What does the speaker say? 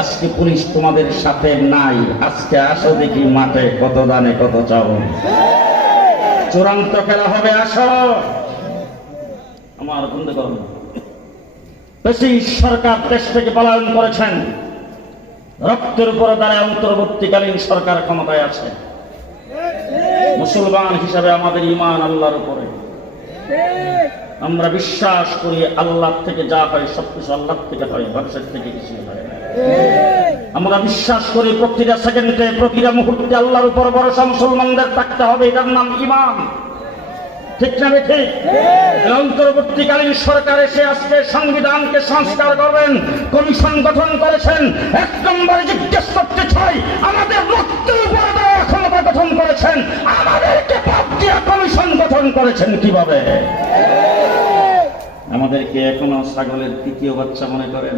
আজকে পুলিশ তোমাদের সাথে নাই, আজকে আসো দেখি মাঠে কত দানে কত চাও। চূড়ান্ত খেলা হবে, আসো। আমার বন্ধুগণ, বেশি সরকার দেশ থেকে পলায়ন করেছেন, রক্তের উপরে দাঁড়ায় অন্তর্বর্তীকালীন সরকার ক্ষমতায় আছে। মুসলমান হিসাবে আমাদের ঈমান আল্লাহর উপরে। আমরা বিশ্বাস করি আল্লাহ থেকে যা হয় সবকিছু আল্লাহ থেকে হয়, মানুষের থেকে কিছু হয় না। আমরা বিশ্বাস করি প্রতিটা সেকেন্ডে প্রতিটা মুহূর্তে আল্লাহর উপর ভরসা মুসলমানদের থাকতে হবে, এটার নাম ঈমান। ঠিক না ঠিক? অন্তর্বর্তীকালীন সরকার এসে আজকে সংবিধানকে সংস্কার করবেন, কমিশন গঠন করেছেন। এক নম্বরে জিজ্ঞেস করতে চাই, আমাদের রক্তের উপরে ক্ষমতা গঠন করেছেন, আমাদেরকে বাদ দিয়ে কমিশন গঠন করেছেন কিভাবে? আমাদেরকে এখনো ছাগলের তৃতীয় বাচ্চা মনে করেন?